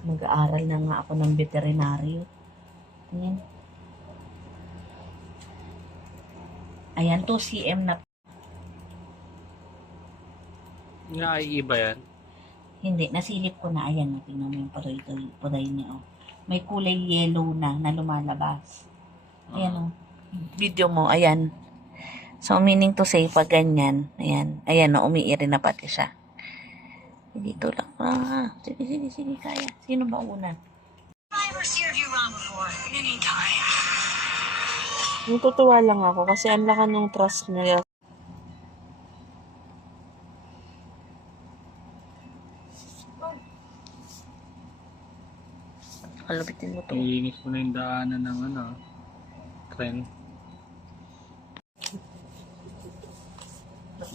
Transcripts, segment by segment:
Mag-aaral na nga ako ng veterinaryo. Ayan. Ayan, 2 cm na. Naiiba yan. Hindi, nasilip ko na. Ayan, tingnan mo yung puday niya. Oh. May kulay yellow na lumalabas. Ayan, oh. Video mo, ayan. So, meaning to say, pag ganyan, ayan, ayan, oh, umiiri na pati siya. Dito lang. Sige, kaya. Sino ba una? Natutuwa lang ako kasi ang laki ng trust nila. Kalubitin mo to. Ilinis mo na yung daanan ng tren.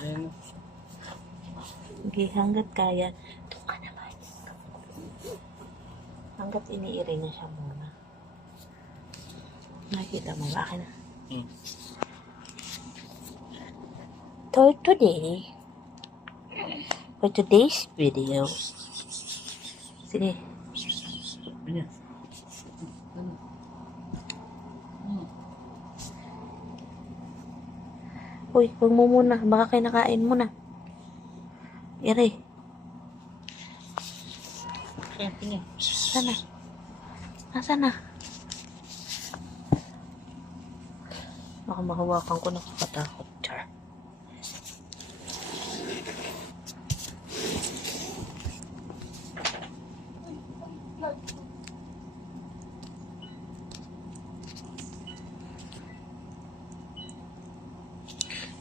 Ayan. Okay, hanggat kaya. Doon ka naman. Hanggat iniiri na siya muna. Nakikita mo ba? Akin na. For today's video. Sige. Uy, huwag mo muna. Baka kinakain mo na. Iri. Sana. Nasaan na? Baka mahawakan ko, nakakatakot. Char.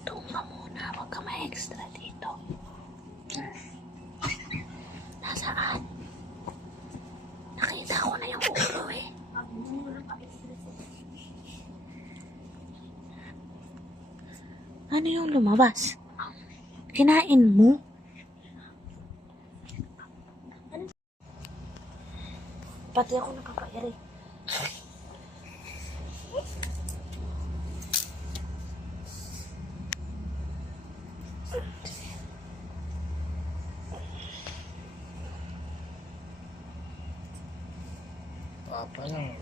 Doon ka muna. Huwag ka ma-extra dito. Nasaan? Nakita ko na yung ulo eh. Ano yung lumabas? Kinain mo? Pati ako nakakairi. Papa lang.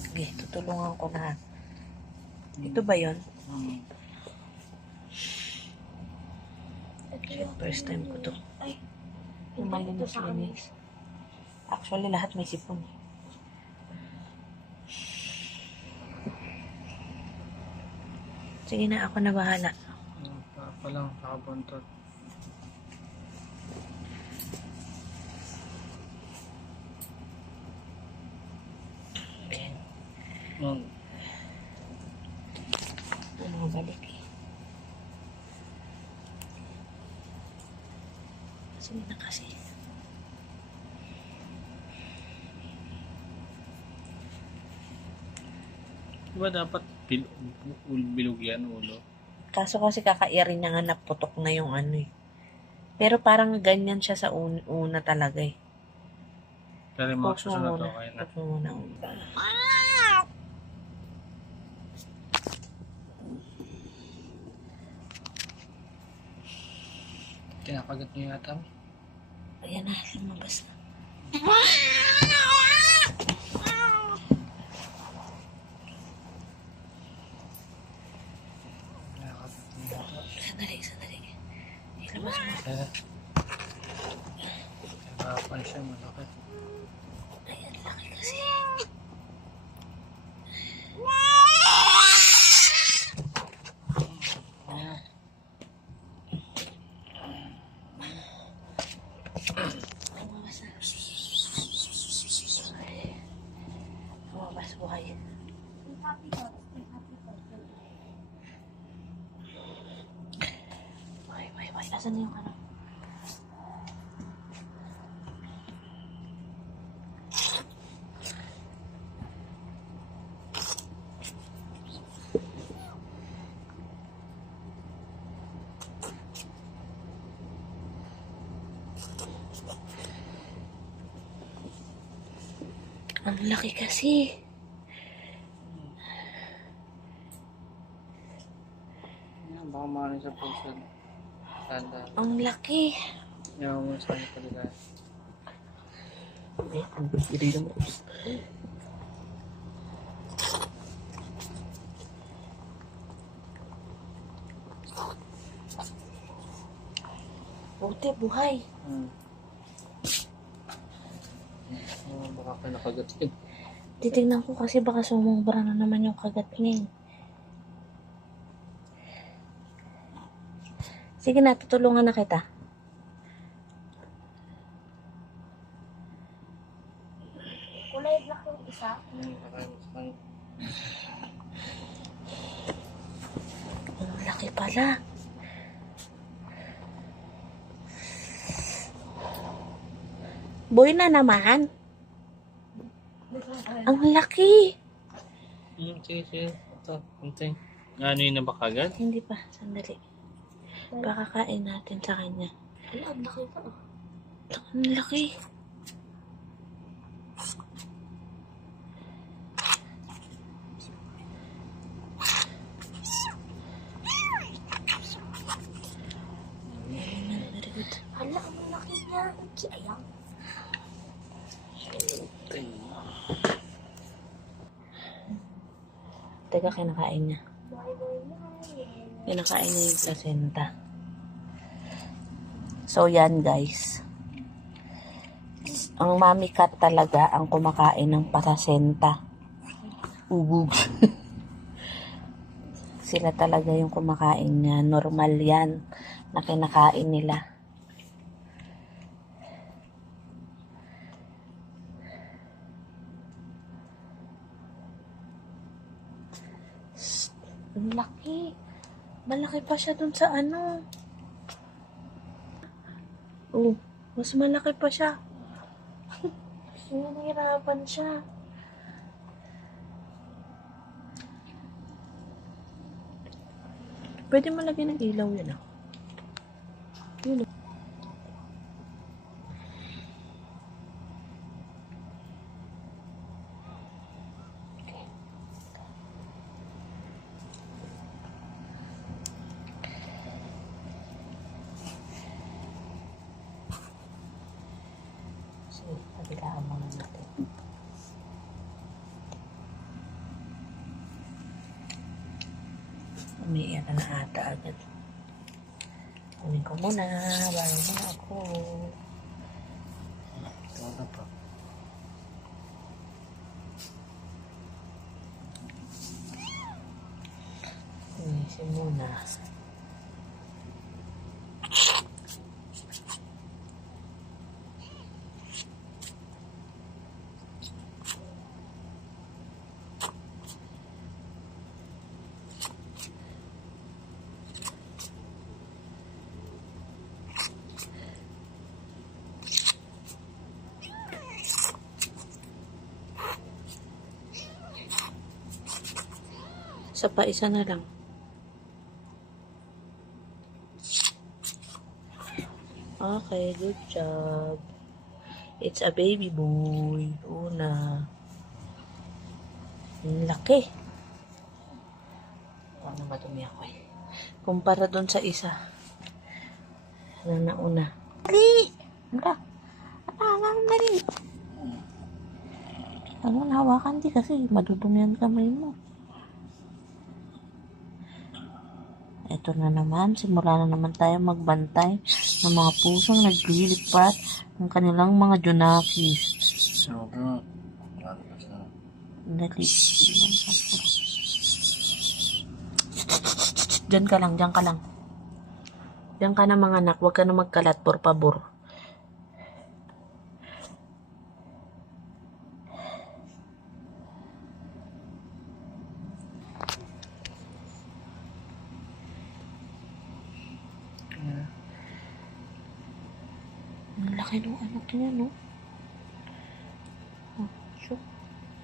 Sige, tutulungan ko na. Ito ba yun? First time ko to. Yung malinis-linis. Actually, lahat may sipon. Sige na, ako na bahala. Papa lang, nakabuntot. Ano balik eh. Sige na kasi. Diba dapat bilog yan, ulo? Kaso kasi kakairi niya nga naputok na yung ano eh. Pero parang ganyan siya sa una talaga eh. Pero yung mga susunod okay na. Poke mo muna. Kinakagat niyo yata. Ayan na, lumabas na. Kinakagat niyo yata. Sandali. Ilabas mo. Kinakapan siya, malaki. Ayan, laki kasi. Lumabas na. Lumabas buhay. Wait. Asan na yung ano? Ang laki kasi. baka maano sa puso. Tanda. Ang laki. Yaw mo sa akin talaga. Hindi mo. Buti, buhay. Baka ka nakagatin. Titignan ko kasi baka sumobra na naman yung kagat niya. Sige na, tutulungan na kita. Kulay black yung isa. Baka mo sa akin. Ang laki pala. Boy na naman. Ang laki. Sige, sige. Ito, konting. Ano yun na ba kagad? Hindi pa, sandali. Pakakain natin sa kanya. Ay, ang laki pa. Ang laki. Very good. Hala, ang laki niya. Ayan. Teka, kinakain niya. Kinakain niya yung placenta. So, yan guys. Ang mommy cat talaga ang kumakain ng placenta. Ubog. Sila talaga yung kumakain niya. Normal yan na kinakain nila. Ang laki. Malaki pa siya dun sa ano. Oh, mas malaki pa siya. Nahihirapan siya. Pwede mo lagyan ng ilaw yun ah. Yun ah. Sige, pabilaan muna natin. Umiiyak na ata agad. Kunin ko muna, bago muna ako. Ito na pa. Kunin muna. Isa pa, isa na lang. Okay, good job. It's a baby boy. Una. Ang laki. Ano madumi ako eh. Kumpara doon sa isa. Na nauna. Dali! Ano? Ano? Dali! Ano, nahawakan di kasi madudumi ang kamay mo. Ito na naman, simula na naman tayo magbantay ng mga pusong naglilipat ng kanilang mga junakis. Okay. Dali. Diyan ka lang, diyan ka lang. Diyan ka na mga anak, huwag ka na magkalat, por pabor. Ang laki ng anak niya, no? Oh, so,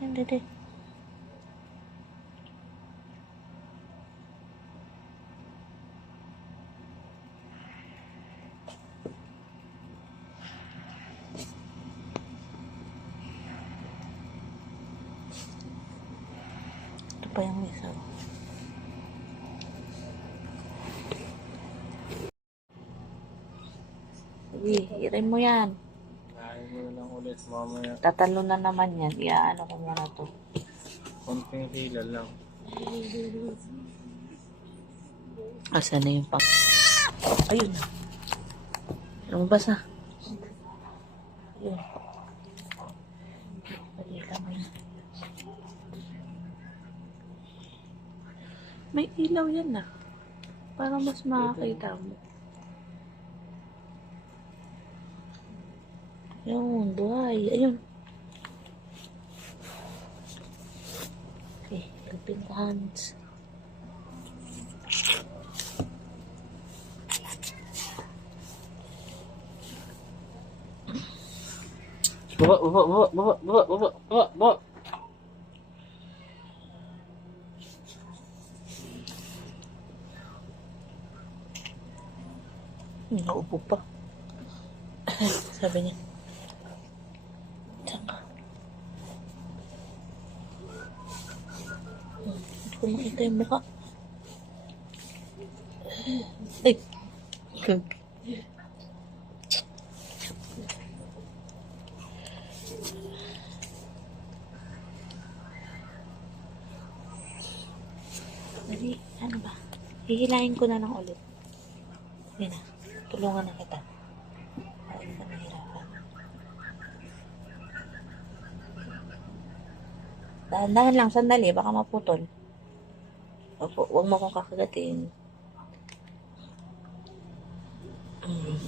yan, dede. Ito pa yung isa. Hirin mo yan. Kain mo lang ulit mamaya. Tatalo na naman yan. Iaano ko muna to. Konting hila lang. Asan na yung pang... Ayun na. Lumabas na. Ayun. Balita mo yun. May ilaw yan na. Para mas makakita mo. Ayun, buhay. Ayun. Okay, helping hands. Baba, baba, baba, baba, baba, baba, baba, baba. Naupo pa. Sabi niya. Tsaka. Hindi ko makita yung mukha. Ay. Dali, ano ba? Hihilahin ko na lang ulit. Yan na. Tulungan na kita. Parang ka nahirapan. Dahan-dahan lang, sandali. Baka maputol. Opo, huwag mo akong kakagatin.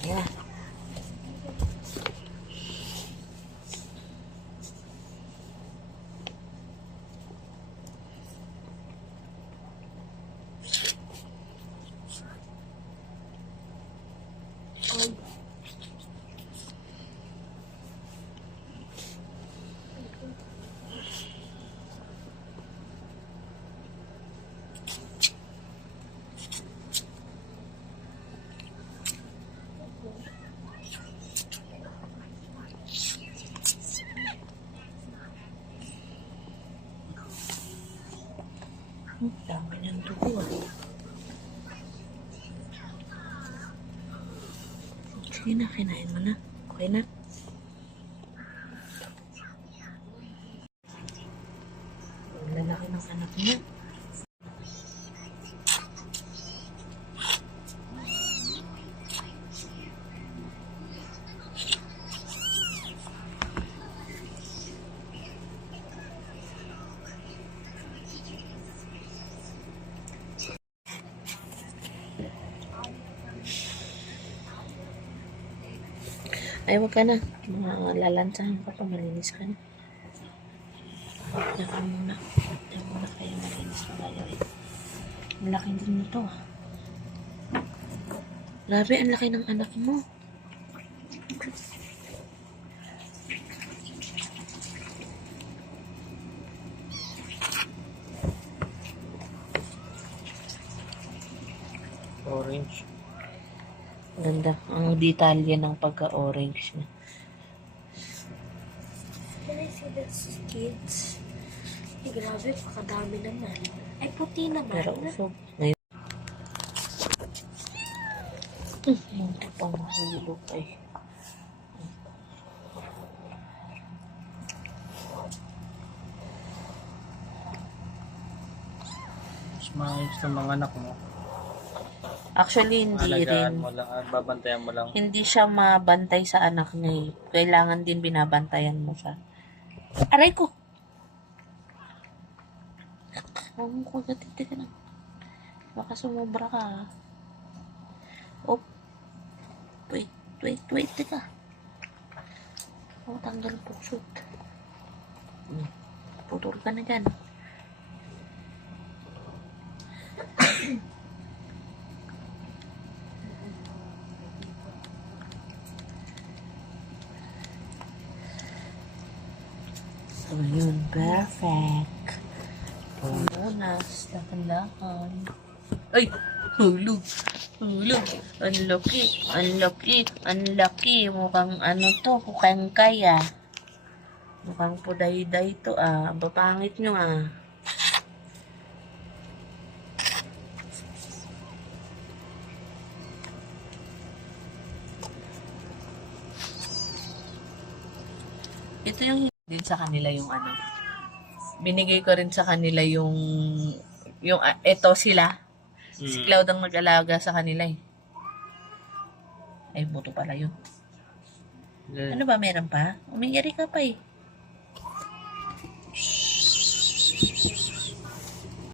Yan. Dami ng dugo ah. Sige na, kinain mo na. Okay na. Ang lalaki ng anak niya. Ay, wag ka na. Lalansahan ka pa. Malinis ka na. Diyan ka muna. Diyan muna kayo malinis na tayo eh. Ang laki din nito ah. Grabe, ang laki ng anak mo. Orange. Ganda. Ang detalye ng pagka-orange niya. Can I see this kids? Ay, grabe, pakadami naman. Ay, puti naman. Pero usog. Ngayon. Munti pang mahulog ay. Mas maayos ng mga anak mo. Actually, hindi Alagaan rin. mo lang at babantayan mo lang. Hindi siya mabantay sa anak niya eh. Kailangan din binabantayan mo siya. Aray ko! Huwag mo ko gatiti ka na. Baka sumobra ka. Oh. Wait. Teka. Oh, tanggal po. Shoot. Putol ka na dyan. So, yun. Perfect. Bonus. Lakan-lakan. Ay! Hulog. Unlucky. Mukhang ano to. Mukhang kaya. Mukhang puday-day to ah. Ang papangit nyo ah. Ito yung din sa kanila yung ano. Binigay ko rin sa kanila yung ito sila. Si Cloud ang nag-alaga sa kanila eh. Ay, buto pala yun. Ano ba, meron pa? Umingiri ka pa eh.